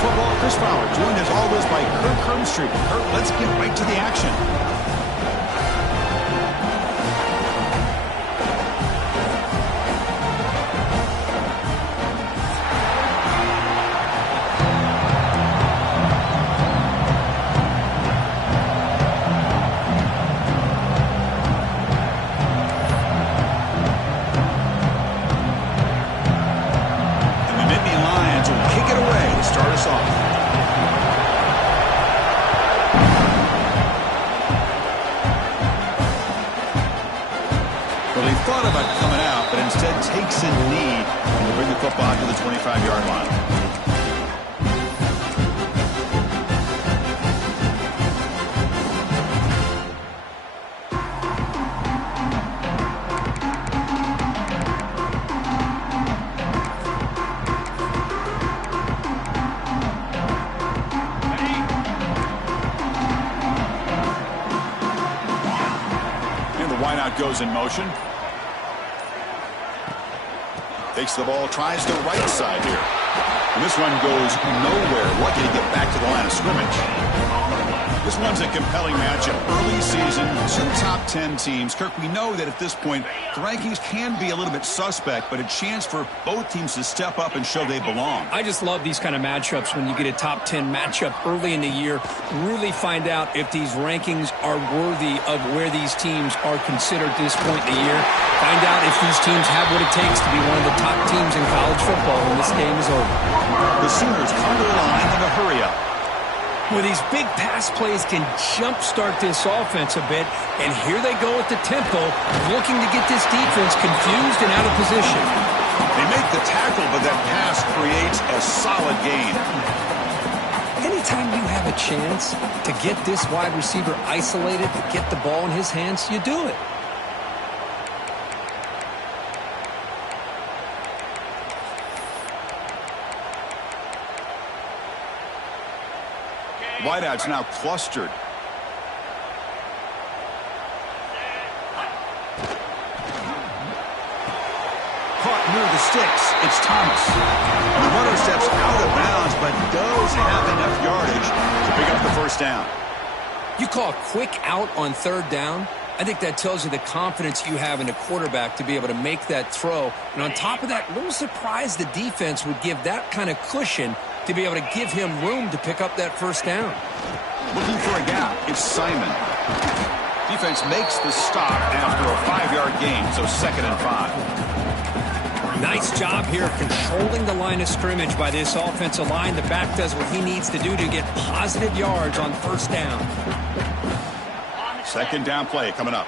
Football, Chris Fowler, joined as always by Kirk Hermstreet. Kirk, let's get right to the action. Takes a knee to bring the football to the 25-yard line. And the wideout goes in motion. Takes the ball, tries the right side here. And this one goes nowhere. Lucky to get back to the line of scrimmage. This one's a compelling matchup. Early season, two top 10 teams. Kirk, we know that at this point, the rankings can be a little bit suspect, but a chance for both teams to step up and show they belong. I just love these kind of matchups when you get a top 10 matchup early in the year. Really find out if these rankings are worthy of where these teams are considered at this point in the year. Find out if these teams have what it takes to be one of the top teams in college football when this game is over. The Sooners come to the line in a hurry up. Well, these big pass plays can jumpstart this offense a bit, and here they go at the tempo, looking to get this defense confused and out of position. They make the tackle, but that pass creates a solid gain. Anytime you have a chance to get this wide receiver isolated, to get the ball in his hands, you do it. Wideouts now clustered. Caught near the sticks. It's Thomas. And the runner steps out of bounds, but does have enough yardage to pick up the first down. You call a quick out on third down. I think that tells you the confidence you have in a quarterback to be able to make that throw. And on top of that, a little surprised the defense would give that kind of cushion to be able to give him room to pick up that first down. Looking for a gap, it's Simon. Defense makes the stop after a 5-yard gain, so 2nd and 5. Nice job here controlling the line of scrimmage by this offensive line. The back does what he needs to do to get positive yards on first down. 2nd down play coming up.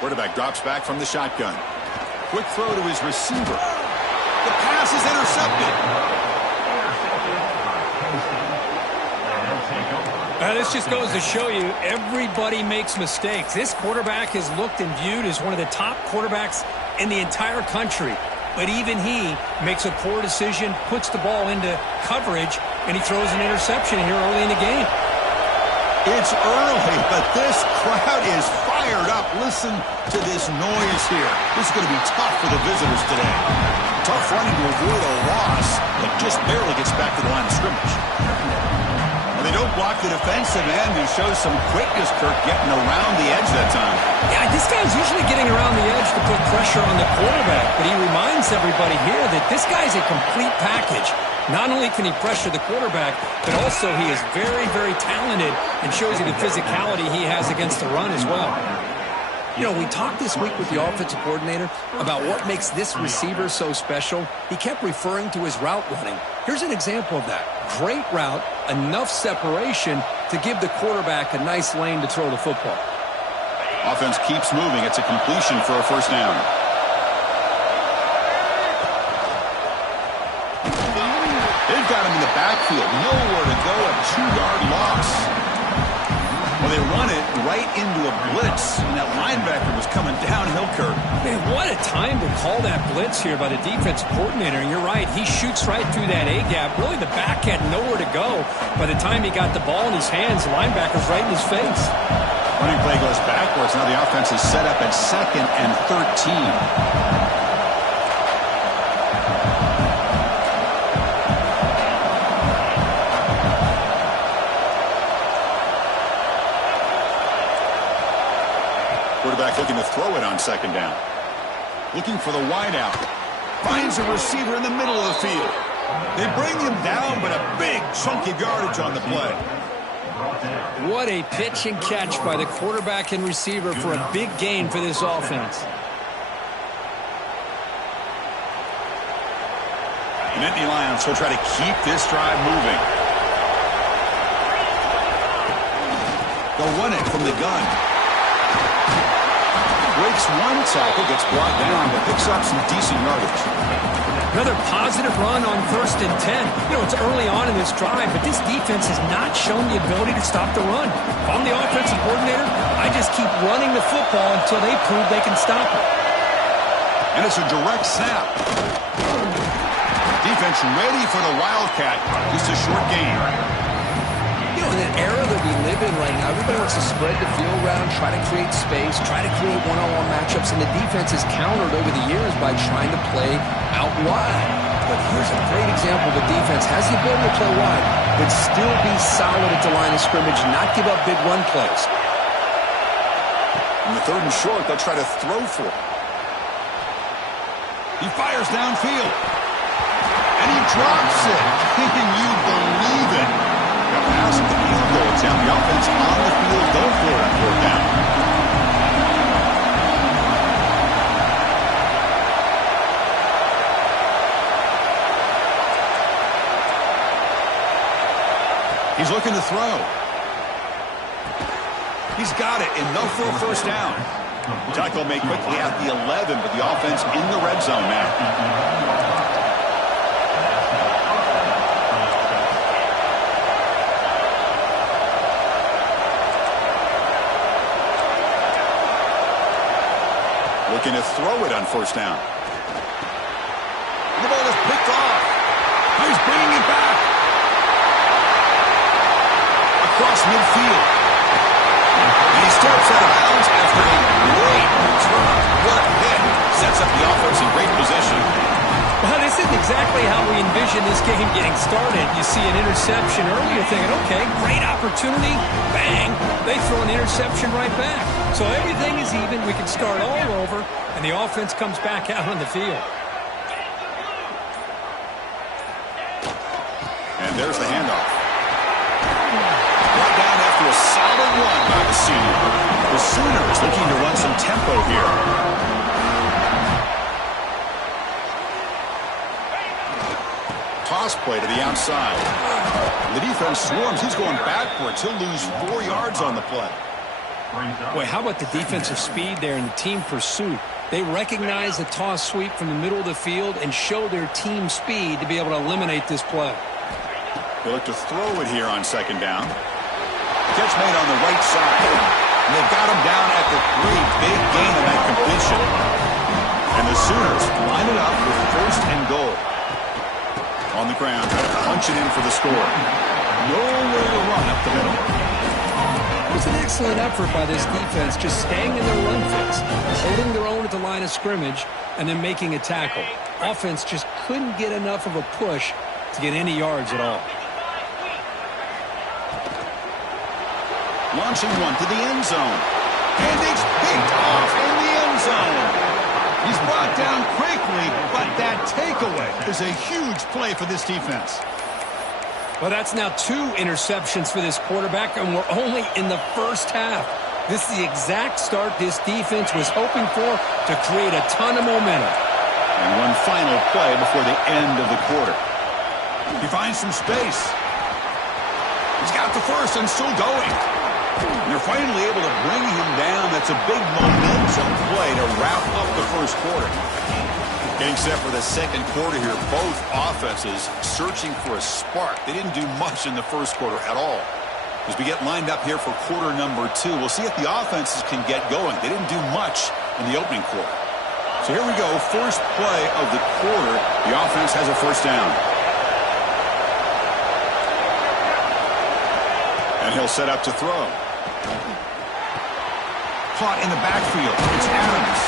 Quarterback drops back from the shotgun. Quick throw to his receiver. The pass is intercepted. This just goes to show you everybody makes mistakes. This quarterback is looked and viewed as one of the top quarterbacks in the entire country. But even he makes a poor decision, puts the ball into coverage, and he throws an interception here early in the game. It's early, but this crowd is fired up. Listen to this noise here. This is going to be tough for the visitors today. Tough running to avoid a loss, but just barely gets back to the line of scrimmage. Well, they don't block the defensive end. He shows some quickness, Kirk, getting around the edge that time. Yeah, this guy's usually getting around the edge to put pressure on the quarterback, but he reminds everybody here that this guy's a complete package. Not only can he pressure the quarterback, but also he is very, very talented and shows you the physicality he has against the run as well. You know, we talked this week with the offensive coordinator about what makes this receiver so special. He kept referring to his route running. Here's an example of that. Great route, enough separation to give the quarterback a nice lane to throw the football. Offense keeps moving. It's a completion for a first down. They've got him in the backfield. Nowhere to go. A 2-yard loss. Well, they run it right into a blitz, and that linebacker was coming downhill, Kirk. Man, what a time to call that blitz here by the defensive coordinator. And you're right, he shoots right through that A-gap. Really, the back had nowhere to go. By the time he got the ball in his hands, the linebacker's right in his face. Running play goes backwards. Now the offense is set up at 2nd and 13. Quarterback looking to throw it on 2nd down. Looking for the wideout. Finds a receiver in the middle of the field. They bring him down, but a big chunk of yardage on the play. What a pitch and catch by the quarterback and receiver for a big gain for this offense. The Nittany Lions will try to keep this drive moving. They'll run it from the gun. Breaks one tackle, gets brought down, but picks up some decent yardage. Another positive run on 1st and 10. You know, it's early on in this drive, but this defense has not shown the ability to stop the run. If I'm the offensive coordinator, I just keep running the football until they prove they can stop it. And it's a direct snap. Defense ready for the Wildcat. Just a short game. You know, in an era that we live in right now, everybody wants to spread the field around, try to create space, try to create one-on-one matchups, and the defense has countered over the years by trying to play out wide. But here's a great example of a defense has the ability to play wide, but still be solid at the line of scrimmage, not give up big run plays. On the 3rd and short, they'll try to throw for it. He fires downfield. And he drops it. Can you believe it? Got past the field goal attempt. The offense on the field. Go for it on 4th down. He's looking to throw. He's got it. Enough for a 1st down. Tackle made quickly at the 11, but the offense in the red zone now. Looking to throw it on 1st down. The ball is picked off. He's bringing it back. Across midfield. And he steps out of bounds after a great return. What a hit. Sets up the offense in great position. Well, this isn't exactly how we envision this game getting started. You see an interception early, you're thinking, okay, great opportunity. Bang. They throw an interception right back. So everything is even. We can start all over, and the offense comes back out on the field. And there's the handoff. Brought down after a solid run by the senior. The Sooners looking to run some tempo here. Toss play to the outside. The defense swarms. He's going backwards. He'll lose 4 yards on the play. Boy, how about the defensive speed there and the team pursuit? They recognize the toss sweep from the middle of the field and show their team speed to be able to eliminate this play. They look to throw it here on 2nd down. Catch made on the right side. And they got him down at the 3. Big gain on that completion. And the Sooners line it up with 1st and goal. On the ground, trying to punch it in for the score. Nowhere to run up the middle. It was an excellent effort by this defense, just staying in their run fix, holding their own at the line of scrimmage, and then making a tackle. Offense just couldn't get enough of a push to get any yards at all. Launching one to the end zone. And it's picked off in the end zone. He's brought down quickly, but that takeaway is a huge play for this defense. Well, that's now 2 interceptions for this quarterback, and we're only in the 1st half. This is the exact start this defense was hoping for to create a ton of momentum. And one final play before the end of the quarter. He finds some space. He's got the 1st and still going. And they're finally able to bring him down. That's a big momentum play to wrap up the 1st quarter. Getting set for the 2nd quarter here. Both offenses searching for a spark. They didn't do much in the 1st quarter at all. As we get lined up here for quarter number 2, we'll see if the offenses can get going. They didn't do much in the opening quarter. So here we go. First play of the quarter. The offense has a 1st down. And he'll set up to throw. caught in the backfield. It's Adams.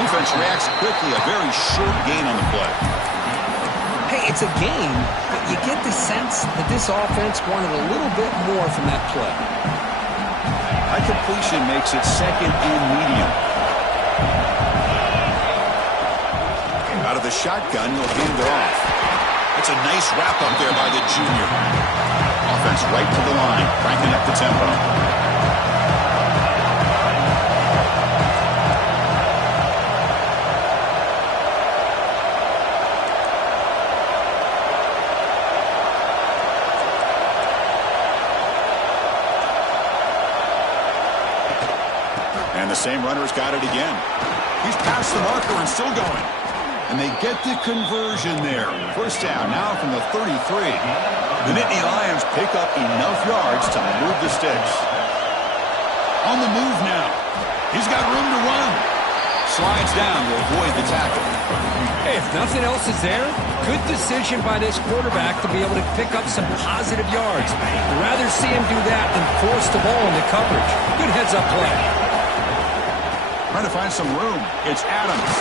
Defense reacts quickly. A very short gain on the play. Hey, it's a game, but you get the sense that this offense wanted a little bit more from that play. High completion makes it second and medium. Out of the shotgun, he'll hand it off. It's a nice wrap up there by the junior. Offense right to the line, cranking up the tempo. And the same runner's got it again. He's past the marker and still going. And they get the conversion there. First down now from the 33. The Nittany Lions pick up enough yards to move the sticks. On the move now. He's got room to run. Slides down to avoid the tackle. Hey, if nothing else is there, good decision by this quarterback to be able to pick up some positive yards. I'd rather see him do that than force the ball into coverage. Good heads-up play. Trying to find some room. It's Adams.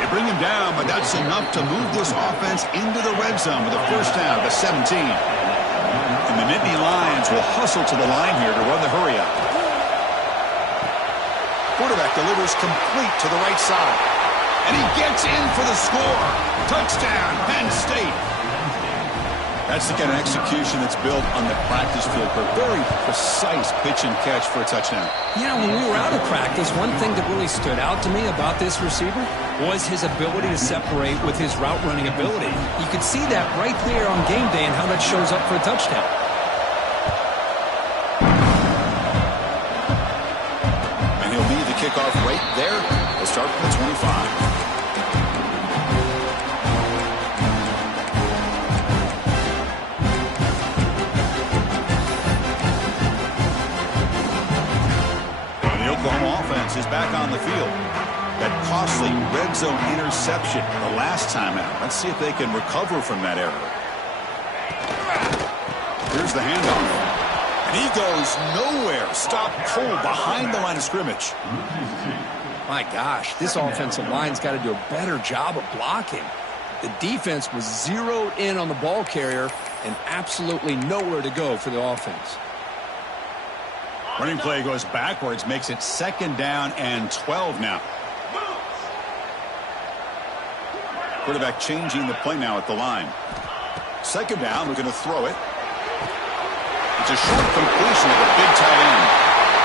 They bring him down, but that's enough to move this offense into the red zone with a first down to 17. And the Nittany Lions will hustle to the line here to run the hurry-up. Quarterback delivers complete to the right side. And he gets in for the score. Touchdown, Penn State. That's the kind of execution that's built on the practice field for a very precise pitch and catch for a touchdown. Yeah, when we were out of practice, one thing that really stood out to me about this receiver was his ability to separate with his route running ability. You could see that right there on game day and how that shows up for a touchdown. And he'll lead the kickoff right there. He'll start from the 25. Is back on the field. That costly red zone interception the last time out. Let's see if they can recover from that error. Here's the handoff. And he goes nowhere. Stopped cold behind the line of scrimmage. My gosh, this offensive line's got to do a better job of blocking. The defense was zeroed in on the ball carrier and absolutely nowhere to go for the offense. Running play goes backwards, makes it second down and 12 now. Quarterback changing the play now at the line. Second down, we're going to throw it. It's a short completion of a big tight end.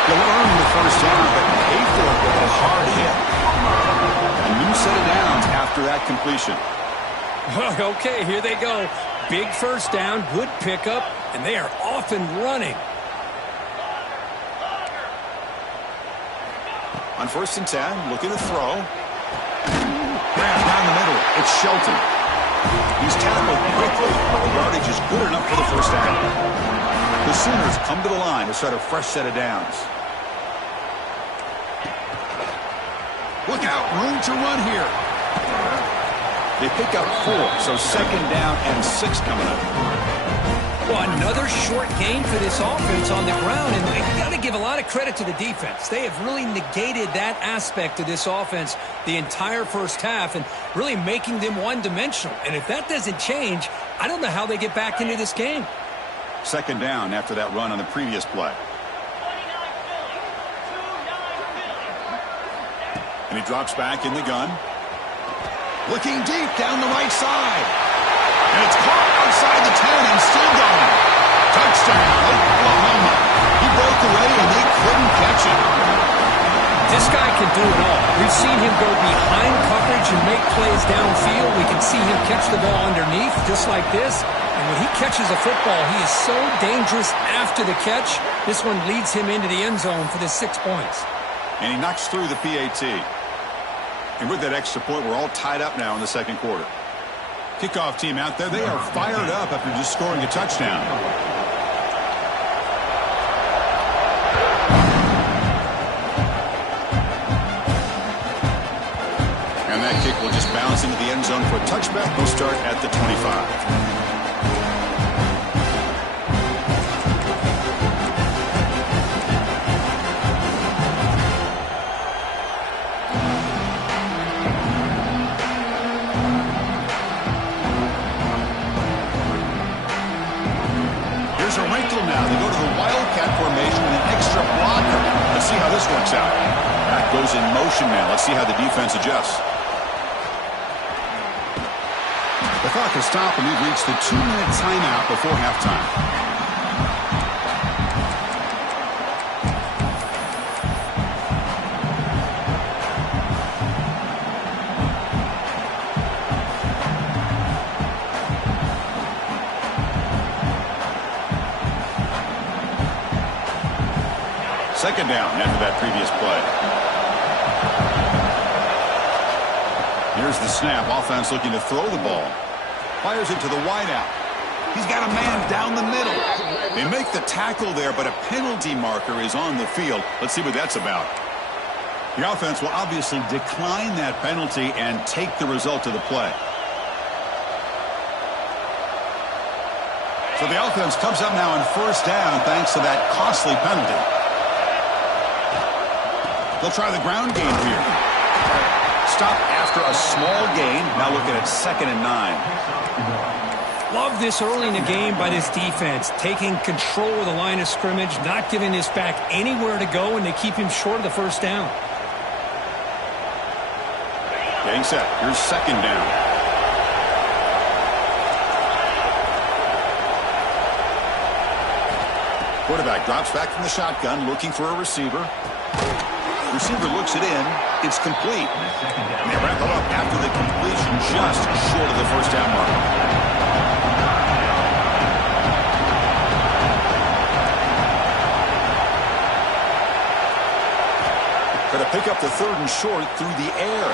He'll earn the first down, but pay for it with a hard hit. A new set of downs after that completion. Okay, here they go. Big first down, good pickup, and they are off and running. On first and 10, looking to throw. Grab down the middle. It's Shelton. He's tackled quickly, but the yardage is good enough for the first down. The Sooners come to the line to start a fresh set of downs. Look out, room to run here. They pick up 4, so second down and 6 coming up. Well, another short gain for this offense on the ground, and you got to give a lot of credit to the defense. They have really negated that aspect of this offense the entire first half and really making them one-dimensional. And if that doesn't change, I don't know how they get back into this game. Second down after that run on the previous play. And he drops back in the gun. Looking deep down the right side. And it's caught outside the 10 and still going. Touchdown, Oklahoma. He broke away and they couldn't catch him. This guy can do it all. We've seen him go behind coverage and make plays downfield. We can see him catch the ball underneath just like this. And when he catches a football, he is so dangerous after the catch. This one leads him into the end zone for the 6 points. And he knocks through the PAT. And with that extra point, we're all tied up now in the second quarter. Kickoff team out there, they are fired up after just scoring a touchdown. And that kick will just bounce into the end zone for a touchback. We'll start at the 25. now. They go to the Wildcat formation and an extra blocker. Let's see how this works out. That goes in motion now. Let's see how the defense adjusts. The clock has stopped, and we've reached the 2-minute timeout before halftime. Second down after that previous play. Here's the snap. Offense looking to throw the ball. Fires it to the wideout. He's got a man down the middle. They make the tackle there, but a penalty marker is on the field. Let's see what that's about. The offense will obviously decline that penalty and take the result of the play. So the offense comes up now on first down thanks to that costly penalty. They'll try the ground game here. Stop after a small gain. Now looking at 2nd and 9. Love this early in the game by this defense. Taking control of the line of scrimmage, not giving this back anywhere to go, and they keep him short of the first down. Getting set. Here's 2nd down. Quarterback drops back from the shotgun, looking for a receiver. Receiver looks it in. It's complete. And they wrap it up after the completion, just short of the first down mark. Going to pick up the 3rd and short through the air.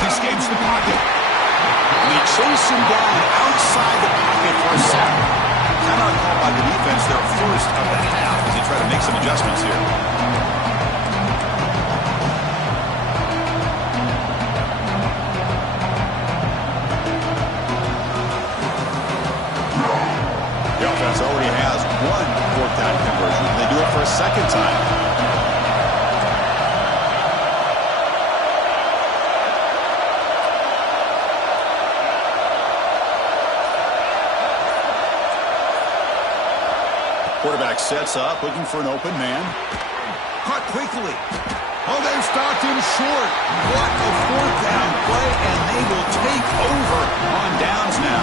He escapes the pocket. And they chase him down outside the pocket for a sack. Timeout called by the defense, their first of the half, as they try to make some adjustments here. The offense already has one 4th down conversion, and they do it for a 2nd time. Quarterback sets up, looking for an open man. Caught quickly. Oh, they stopped him short. What a 4th down play, and they will take over on downs now.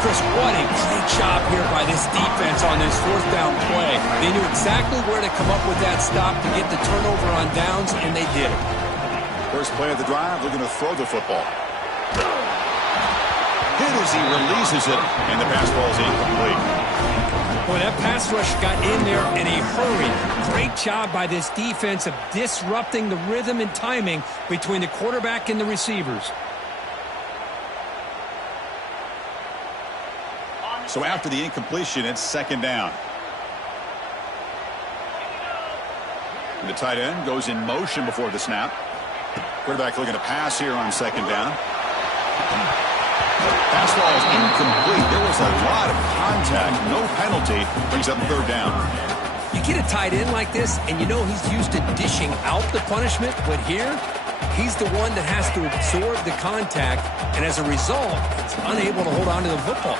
Chris, what a great job here by this defense on this 4th down play. They knew exactly where to come up with that stop to get the turnover on downs, and they did it. First play of the drive, looking to throw the football. Hit as he releases it, and the pass ball is incomplete. Boy, that pass rush got in there in a hurry. Great job by this defense of disrupting the rhythm and timing between the quarterback and the receivers. So after the incompletion, it's 2nd down. And the tight end goes in motion before the snap. Quarterback looking to pass here on 2nd down. Pass ball is incomplete. There was a lot of contact. No penalty. Brings up 3rd down. You get a tight end like this, and you know he's used to dishing out the punishment, but here, he's the one that has to absorb the contact, and as a result, he's unable to hold on to the football.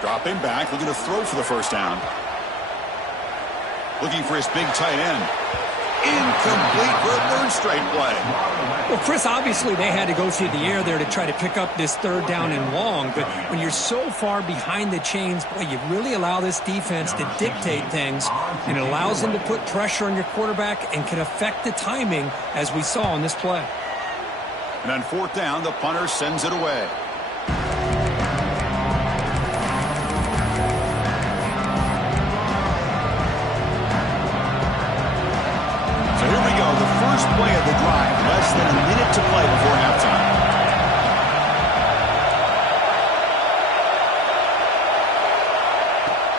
Dropping back, looking to throw for the first down. Looking for his big tight end. Incomplete for a 3rd straight play. Well, Chris, obviously they had to go through the air there to try to pick up this 3rd down and long, but when you're so far behind the chains, boy, you really allow this defense to dictate things, and it allows them to put pressure on your quarterback and can affect the timing, as we saw on this play. And on 4th down, the punter sends it away. First play of the drive, less than a minute to play before halftime.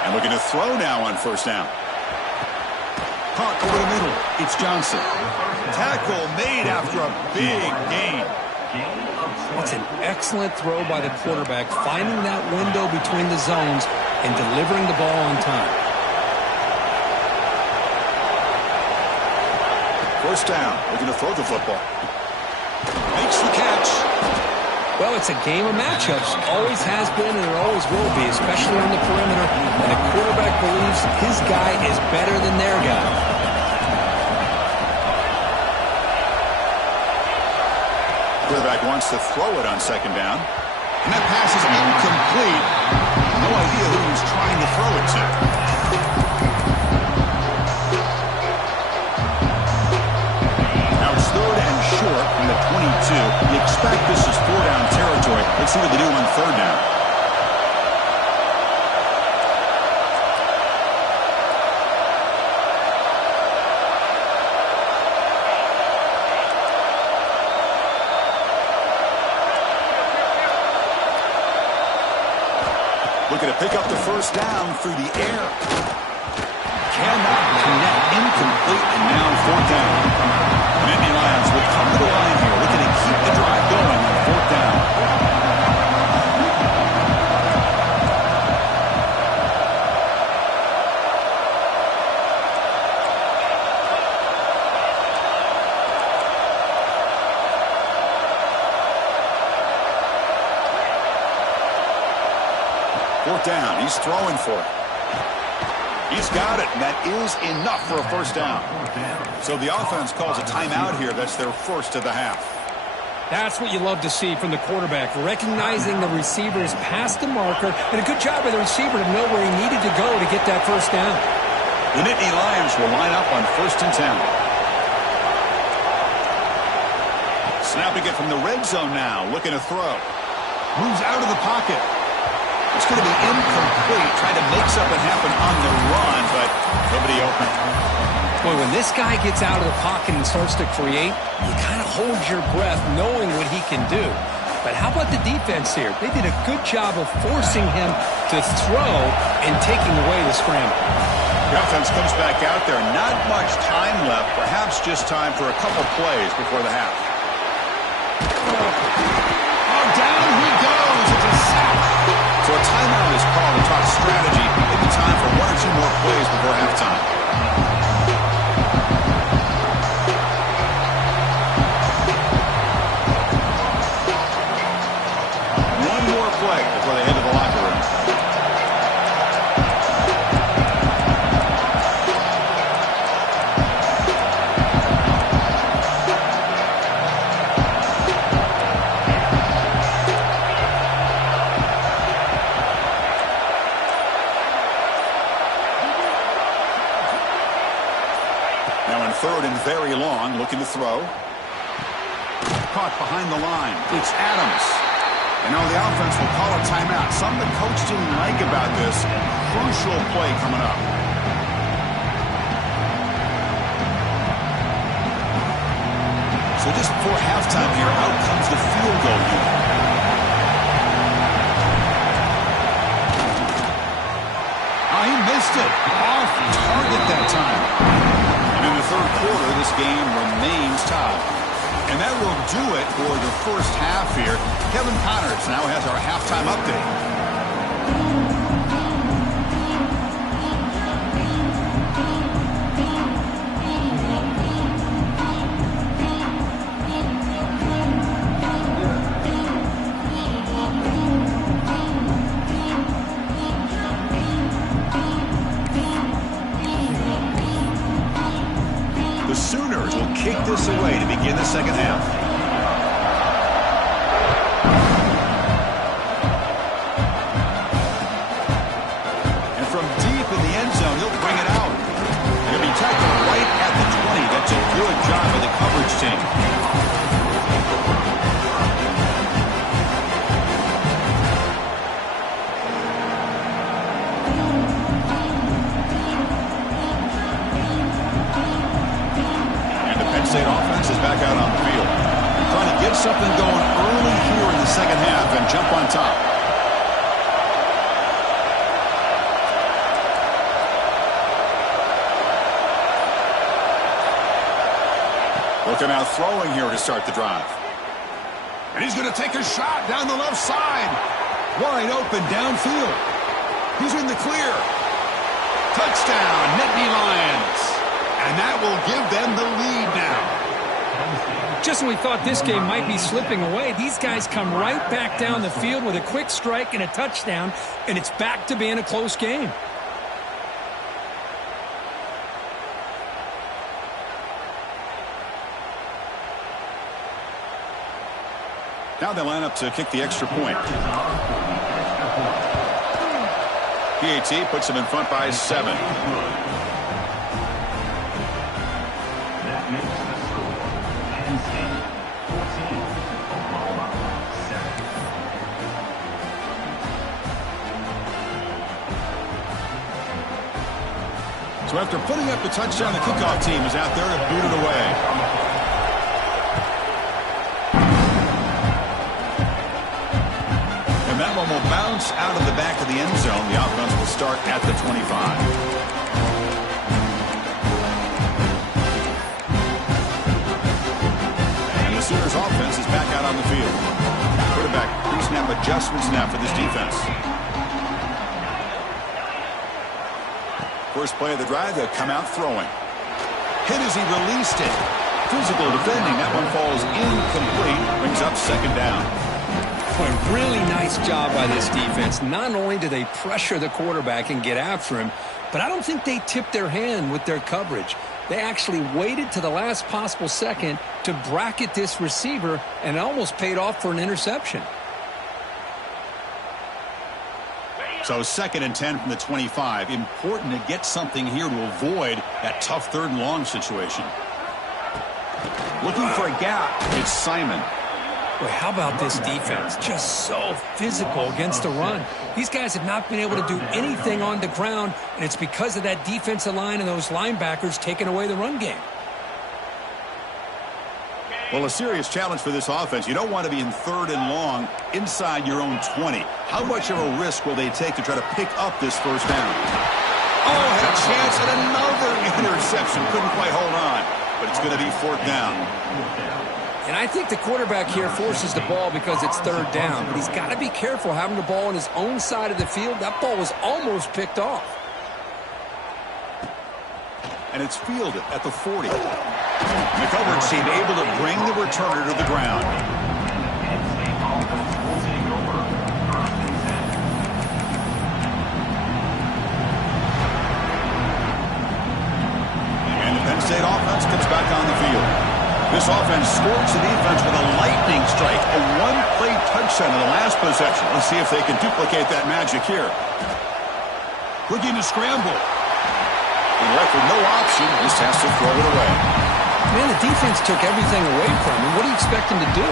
And looking to throw now on first down. Caught over the middle. It's Johnson. Tackle made after a big gain. It's an excellent throw by the quarterback, finding that window between the zones and delivering the ball on time. First down, looking to throw the football. Makes the catch. Well, it's a game of matchups. Always has been and it always will be, especially on the perimeter. And the quarterback believes his guy is better than their guy. Quarterback wants to throw it on second down. And that pass is incomplete. No idea who he's trying to throw it to. Now it's third and short from the 22. You expect this is four-down territory. Let's see what they do on third down. Looking to pick up the first down through the air. Cannot connect, incomplete, and now fourth down. The Nittany Lions will come to the line here, looking to keep the drive going on fourth down. Fourth down, he's throwing for it. He's got it, and that is enough for a first down. So the offense calls a timeout here. That's their first of the half. That's what you love to see from the quarterback, recognizing the receiver's past the marker, and a good job by the receiver to know where he needed to go to get that first down. The Nittany Lions will line up on 1st and 10. Snapping it from the red zone now, looking to throw. Moves out of the pocket. It's going to be incomplete, trying to make something happen on the run, but nobody open. Boy, when this guy gets out of the pocket and starts to create, you kind of hold your breath knowing what he can do. But how about the defense here? They did a good job of forcing him to throw and taking away the scramble. The offense comes back out there. Not much time left, perhaps just time for a couple plays before the half. Oh, down he goes. It's a sack. So a timeout is called to talk strategy. Maybe time for one or two more plays before halftime. One more play before they head to the locker room. Third and very long, looking to throw. Caught behind the line. It's Adams. And now the offense will call a timeout. Something the coach didn't like about this. Crucial play coming up. So just before halftime here, out comes the field goal unit. Oh, he missed it. Off target that time. In the third quarter, this game remains tied. And that will do it for the first half here. Kevin Connors now has our halftime update. The Sooners will kick this away to begin the second half. And from deep in the end zone, he'll bring it out. He'll be tackled right at the 20. That's a good job by the coverage team. State offense is back out on the field. Trying to get something going early here in the second half and jump on top. Looking out throwing here to start the drive. And he's going to take a shot down the left side. Wide open downfield. He's in the clear. Touchdown, Nittany Lions. And that will give them the lead now. Just when we thought this game might be slipping away, these guys come right back down the field with a quick strike and a touchdown, and it's back to being a close game. Now they line up to kick the extra point. PAT puts them in front by 7. So after putting up the touchdown, the kickoff team is out there to boot it away. And that one will bounce out of the back of the end zone. The offense will start at the 25. And the Sooners offense is back out on the field. Quarterback pre-snap adjustments now for this defense. First play of the drive, they'll come out throwing. Hit as he released it. Physical defending. That one falls incomplete. Brings up second down. A really nice job by this defense. Not only do they pressure the quarterback and get after him, but I don't think they tipped their hand with their coverage. They actually waited to the last possible second to bracket this receiver, and it almost paid off for an interception. So 2nd and 10 from the 25. Important to get something here to avoid that tough 3rd and long situation. Looking for a gap. It's Simon. Boy, how about this defense? Just so physical against the run. These guys have not been able to do anything on the ground, and it's because of that defensive line and those linebackers taking away the run game. Well, a serious challenge for this offense. You don't want to be in 3rd and long inside your own 20. How much of a risk will they take to try to pick up this first down? Oh, had a chance at another interception. Couldn't quite hold on, but it's going to be 4th down. And I think the quarterback here forces the ball because it's 3rd down, but he's got to be careful having the ball on his own side of the field. That ball was almost picked off. And it's fielded at the 40. The coverage team able to bring the returner to the ground. And the Penn State offense comes back on the field. This offense scores the defense with a lightning strike, a one-play touchdown in the last possession. Let's see if they can duplicate that magic here. Looking to scramble. And left with no option, just has to throw it away. Man, the defense took everything away from him. What do you expect him to do?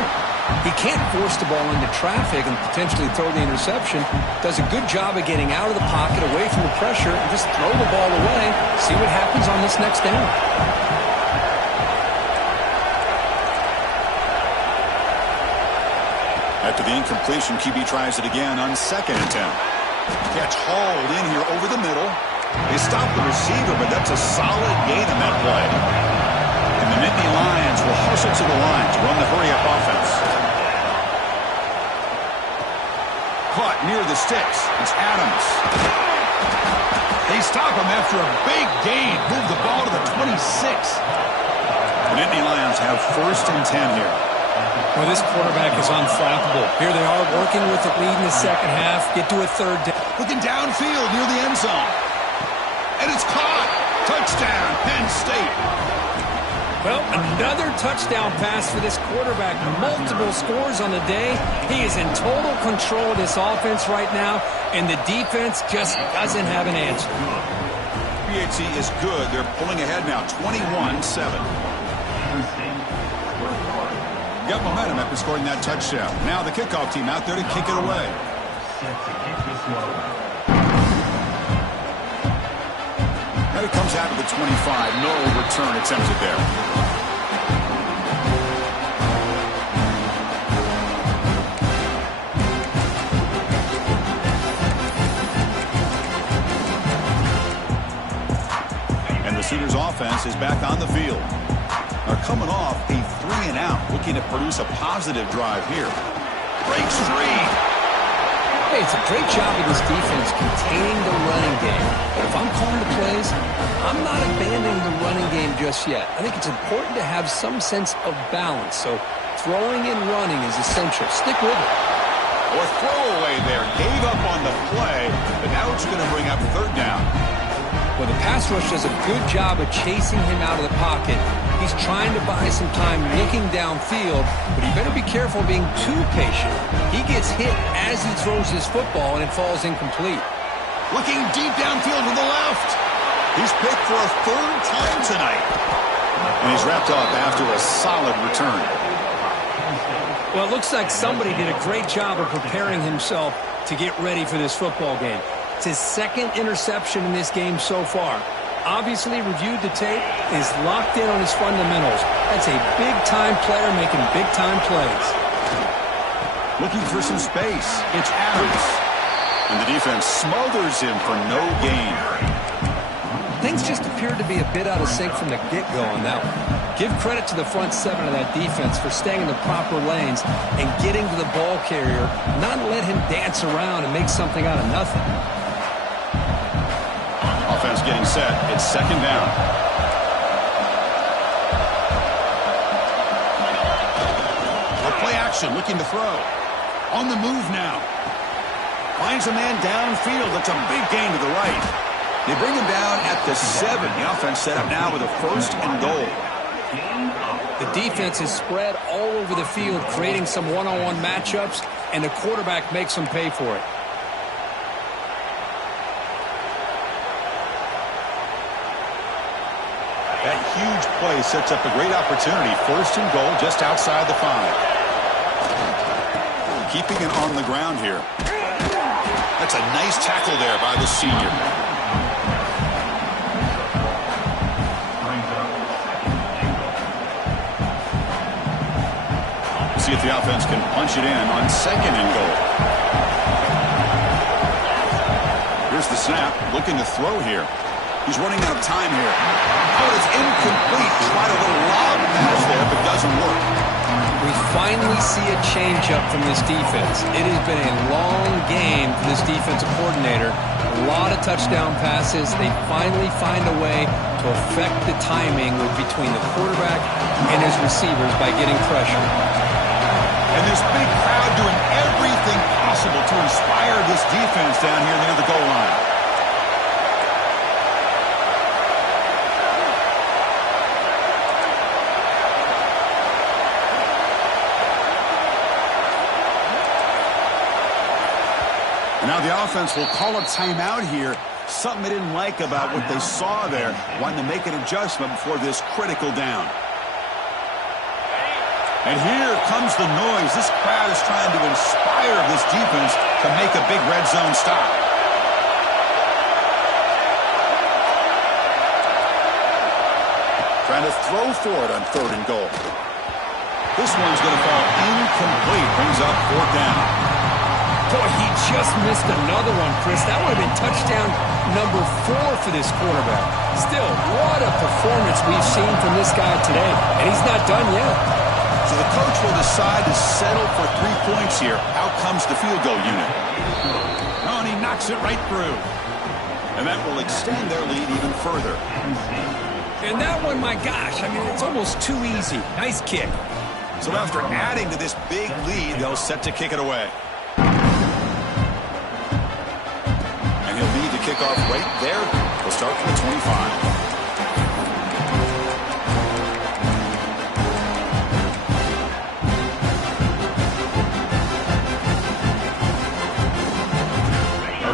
He can't force the ball into traffic and potentially throw the interception. Does a good job of getting out of the pocket, away from the pressure, and just throw the ball away. See what happens on this next down. After the incompletion, QB tries it again on 2nd and 10. Catch hauled in here over the middle. They stop the receiver, but that's a solid gain on that play. And the Nittany Lions will hustle to the line to run the hurry-up offense. Caught near the sticks. It's Adams. They stop him after a big gain. Move the ball to the 26. The Nittany Lions have 1st and 10 here. Well, this quarterback is unflappable. Here they are working with the lead in the second half. Get to a 3rd down. Looking downfield near the end zone. And it's caught. Touchdown, Penn State. Well, another touchdown pass for this quarterback. Multiple scores on the day. He is in total control of this offense right now, and the defense just doesn't have an answer. PAT is good. They're pulling ahead now, 21-7. Got momentum after scoring that touchdown. Now the kickoff team out there to kick it away. And it comes out of the 25. No return attempted there. And the Sooners offense is back on the field. Are coming off a 3-and-out, looking to produce a positive drive here. Breaks free. Hey, it's a great job of this defense containing the running game. But if I'm calling the plays, I'm not abandoning the running game just yet. I think it's important to have some sense of balance. So throwing and running is essential. Stick with it. Or throwaway there. Gave up on the play, but now it's going to bring up third down. Well, the pass rush does a good job of chasing him out of the pocket. He's trying to buy some time looking downfield, but he better be careful being too patient. He gets hit as he throws his football, and it falls incomplete. Looking deep downfield to the left. He's picked for a third time tonight. And he's wrapped up after a solid return. Well, it looks like somebody did a great job of preparing himself to get ready for this football game. It's his second interception in this game so far. Obviously reviewed the tape, is locked in on his fundamentals. That's a big-time player making big-time plays. Looking for some space. It's Adams. And the defense smothers him for no gain. Things just appeared to be a bit out of sync from the get-go on that one. Give credit to the front seven of that defense for staying in the proper lanes and getting to the ball carrier, not let him dance around and make something out of nothing. Offense getting set. It's second down. A play action, looking to throw. On the move now. Finds a man downfield. That's a big gain to the right. They bring him down at the 7. The offense set up now with a first and goal. The defense is spread all over the field, creating some one-on-one matchups, and the quarterback makes them pay for it. That huge play sets up a great opportunity. First and goal just outside the 5. Keeping it on the ground here. That's a nice tackle there by the senior. See if the offense can punch it in on second and goal. Here's the snap. Looking to throw here. He's running out of time here. Oh, it's incomplete. Tried a little lob pass there, but doesn't work. We finally see a change-up from this defense. It has been a long game for this defensive coordinator. A lot of touchdown passes. They finally find a way to affect the timing between the quarterback and his receivers by getting pressure. And this big crowd doing everything possible to inspire this defense down here near the goal line. Now the offense will call a timeout here. Something they didn't like about what they saw there. Wanting to make an adjustment before this critical down. And here comes the noise. This crowd is trying to inspire this defense to make a big red zone stop. Trying to throw for it on third and goal. This one's going to fall incomplete. Brings up fourth down. Boy, he just missed another one, Chris. That would have been touchdown number 4 for this quarterback. Still, what a performance we've seen from this guy today. And he's not done yet. So the coach will decide to settle for 3 points here. Out comes the field goal unit. Oh, and he knocks it right through. And that will extend their lead even further. And that one, my gosh, I mean, it's almost too easy. Nice kick. So after adding to this big lead, they'll set to kick it away. And he'll lead the kickoff right there. He'll start from the 25.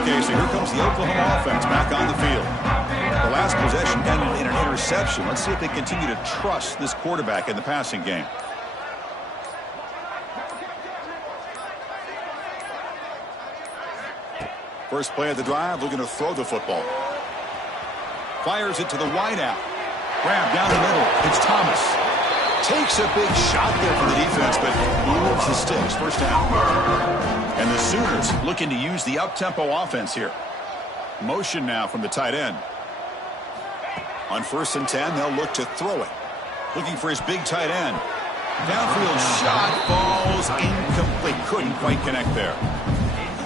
Okay, so here comes the Oklahoma offense back on the field. The last possession ended in an interception. Let's see if they continue to trust this quarterback in the passing game. First play of the drive, looking to throw the football. Fires it to the wideout. Grab down the middle. It's Thomas. Takes a big shot there for the defense, but moves the sticks. First down. And the Sooners looking to use the up-tempo offense here. Motion now from the tight end. On 1st and 10, they'll look to throw it. Looking for his big tight end. Downfield shot falls incomplete. Couldn't quite connect there.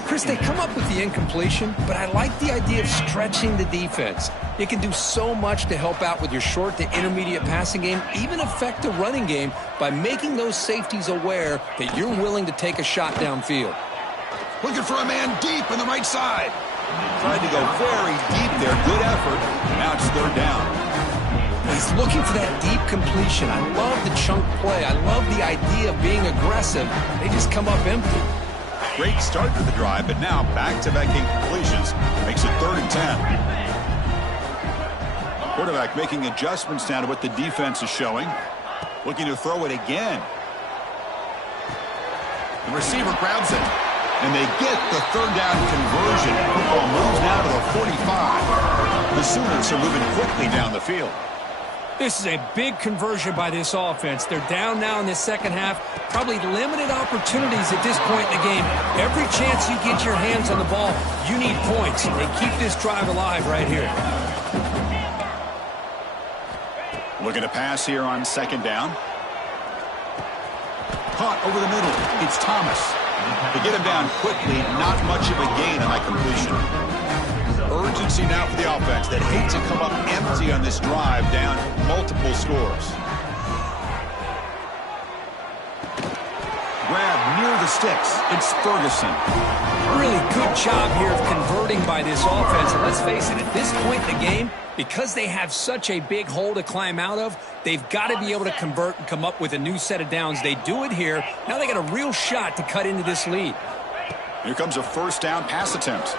Chris, they come up with the incompletion, but I like the idea of stretching the defense. It can do so much to help out with your short to intermediate passing game, even affect the running game by making those safeties aware that you're willing to take a shot downfield. Looking for a man deep on the right side. Tried to go very deep there. Good effort. Now it's third down. He's looking for that deep completion. I love the chunk play. I love the idea of being aggressive. They just come up empty. Great start to the drive, but now back-to-back incompletions makes it 3rd and 10. Quarterback making adjustments now to what the defense is showing. Looking to throw it again. The receiver grabs it, and they get the 3rd down conversion. Football moves now to the 45. The Sooners are moving quickly down the field. This is a big conversion by this offense. They're down now in the second half. Probably limited opportunities at this point in the game. Every chance you get your hands on the ball, you need points. They keep this drive alive right here. Looking to pass here on 2nd down. Caught over the middle. It's Thomas. To get him down quickly, not much of a gain on that completion. Urgency now for the offense that hate to come up empty on this drive, down multiple scores. Grab near the sticks. It's Ferguson. Really good job here of converting by this offense. And let's face it, at this point in the game, because they have such a big hole to climb out of, they've got to be able to convert and come up with a new set of downs. They do it here. Now they got a real shot to cut into this lead. Here comes a 1st down pass attempt.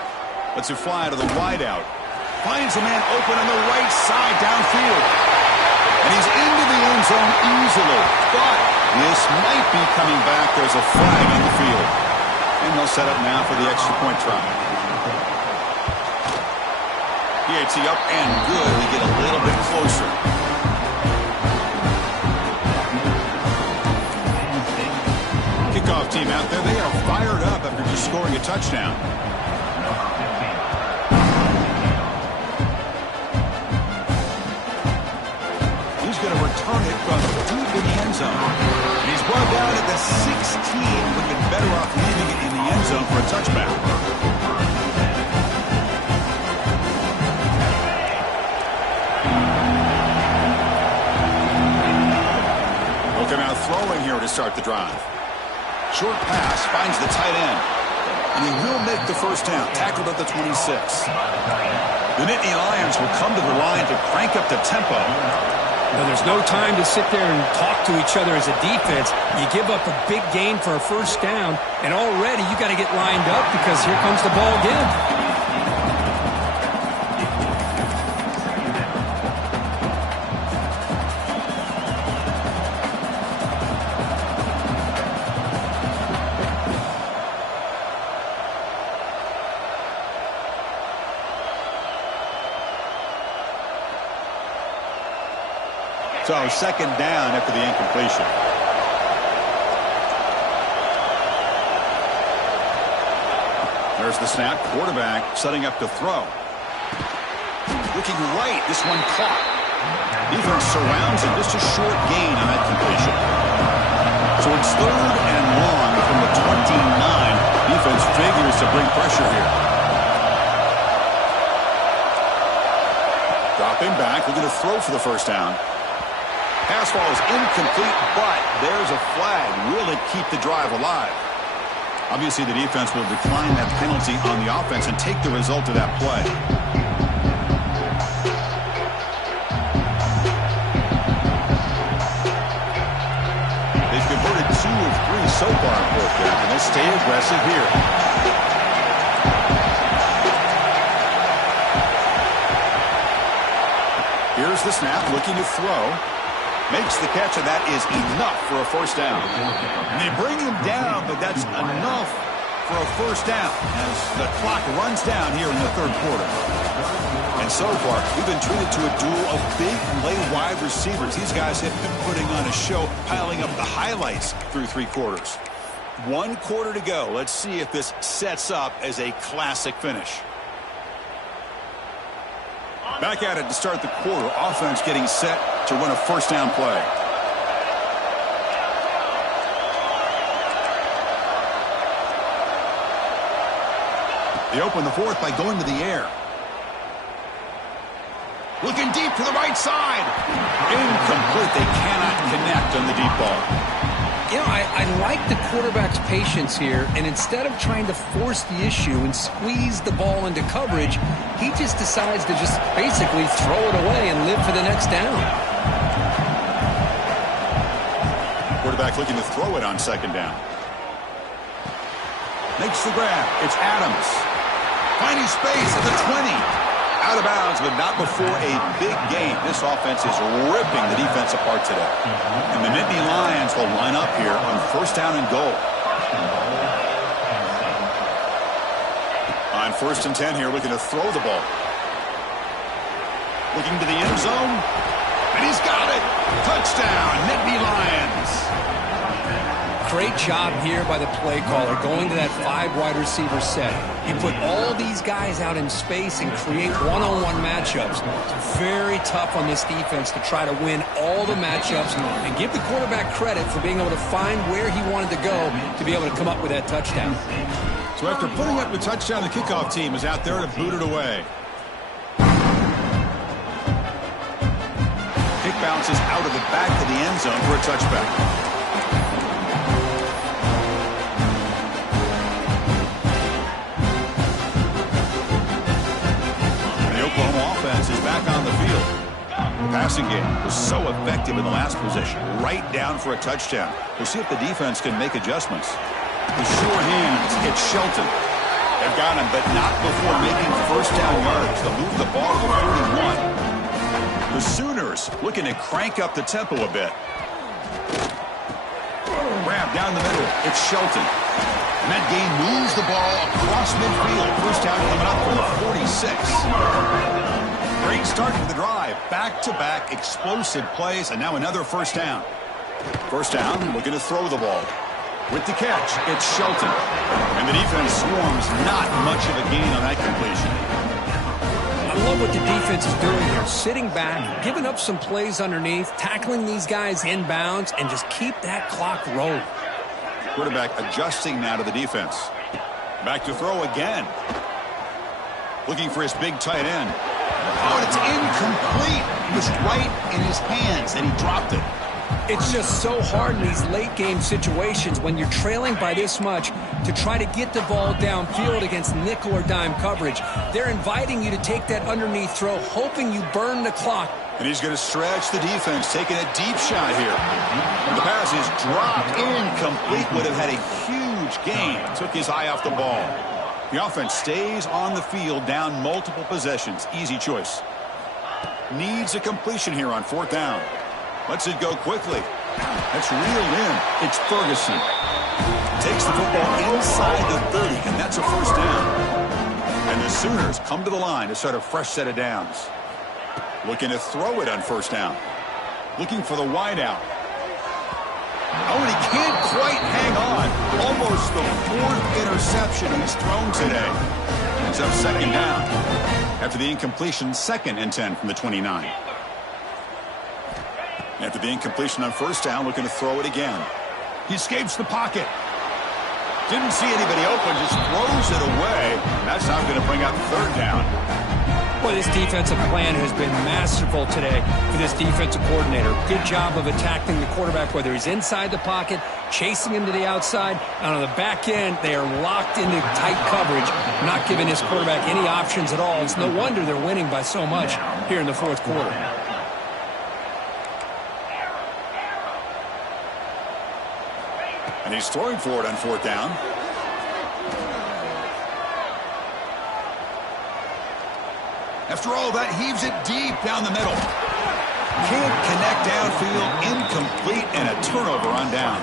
Lets it fly to the wideout. Finds a man open on the right side downfield. And he's into the end zone easily. But this might be coming back. There's a flag on the field. And they'll set up now for the extra point try. PAT up and good. We get a little bit closer. Kickoff team out there. They are fired up after just scoring a touchdown. Going to return it from deep in the end zone. And he's brought down at the 16. Would have been better off leaving it in the end zone for a touchback. Looking out throwing here to start the drive. Short pass finds the tight end. And he will make the 1st down. Tackled at the 26. The Nittany Lions will come to the line to crank up the tempo. Now, there's no time to sit there and talk to each other as a defense. You give up a big gain for a 1st down, and already you got to get lined up because here comes the ball again. So 2nd down after the incompletion. There's the snap. Quarterback setting up to throw. Looking right. This one caught. Defense surrounds him. Just a short gain on that completion. So it's 3rd and long from the 29. Defense figures to bring pressure here. Dropping back. Looking to throw for the 1st down. Pass ball is incomplete, but there's a flag. Will it keep the drive alive? Obviously, the defense will decline that penalty on the offense and take the result of that play. They've converted 2 of 3 so far in 4th down, and they'll stay aggressive here. Here's the snap, looking to throw. Makes the catch, and that is enough for a 1st down. And they bring him down, but that's enough for a 1st down as the clock runs down here in the 3rd quarter. And so far, we've been treated to a duel of big play wide receivers. These guys have been putting on a show, piling up the highlights through 3 quarters. 1 quarter to go. Let's see if this sets up as a classic finish. Back at it to start the quarter. Offense getting set to run a 1st down play. They open the fourth by going to the air. Looking deep to the right side. Incomplete. They cannot connect on the deep ball. You know, I like the quarterback's patience here, and instead of trying to force the issue and squeeze the ball into coverage, he just decides to just basically throw it away and live for the next down. Quarterback looking to throw it on second down. Makes the grab. It's Adams. Finding space at the 20. Out of bounds, but not before a big game. This offense is ripping the defense apart today. And the Nittany Lions will line up here on first down and goal. On 1st and 10 here, looking to throw the ball. Looking to the end zone. And he's got it. Touchdown, Nittany Lions. Great job here by the play caller, going to that 5 wide receiver set. You put all these guys out in space and create one-on-one matchups. It's very tough on this defense to try to win all the matchups and give the quarterback credit for being able to find where he wanted to go to be able to come up with that touchdown. So after putting up the touchdown, the kickoff team is out there to boot it away. Kick bounces out of the back of the end zone for a touchback. Is back on the field. The passing game was so effective in the last possession. Right down for a touchdown. We'll see if the defense can make adjustments. With sure hands, it's Shelton. They've got him, but not before making first down yards. They'll move the ball to the 41. The Sooners looking to crank up the tempo a bit. Grab down the middle. It's Shelton. And that game moves the ball across midfield. First down coming up from the 46. Great start to the drive. Back-to-back explosive plays, and now another first down. First down, looking to throw the ball. With the catch, it's Shelton. And the defense swarms, not much of a gain on that completion. I love what the defense is doing here. Sitting back, giving up some plays underneath, tackling these guys inbounds, and just keep that clock rolling. Quarterback adjusting now to the defense. Back to throw again. Looking for his big tight end. Oh, and it's incomplete. It was right in his hands, and he dropped it. It's just so hard in these late-game situations when you're trailing by this much to try to get the ball downfield against nickel or dime coverage. They're inviting you to take that underneath throw, hoping you burn the clock. And he's going to stretch the defense, taking a deep shot here. The pass is dropped. Incomplete. Would have had a huge gain. Took his eye off the ball. The offense stays on the field, down multiple possessions. Easy choice. Needs a completion here on 4th down. Lets it go quickly. That's reeled in. It's Ferguson. Takes the football inside the 30, and that's a first down. And the Sooners come to the line to start a fresh set of downs. Looking to throw it on first down. Looking for the wideout. Oh, and he can't quite hang on. Almost the 4th interception he's thrown today. Ends up second down. After the incompletion, 2nd and 10 from the 29. After the incompletion on first down, looking to throw it again. He escapes the pocket. Didn't see anybody open, just throws it away. And that's not going to bring up 3rd down. Well, this defensive plan has been masterful today for this defensive coordinator. Good job of attacking the quarterback, whether he's inside the pocket, chasing him to the outside, and on the back end, they are locked into tight coverage, not giving his quarterback any options at all. It's no wonder they're winning by so much here in the 4th quarter. And he's throwing for it on 4th down. After all that, heaves it deep down the middle. Can't connect downfield, incomplete, and a turnover on down.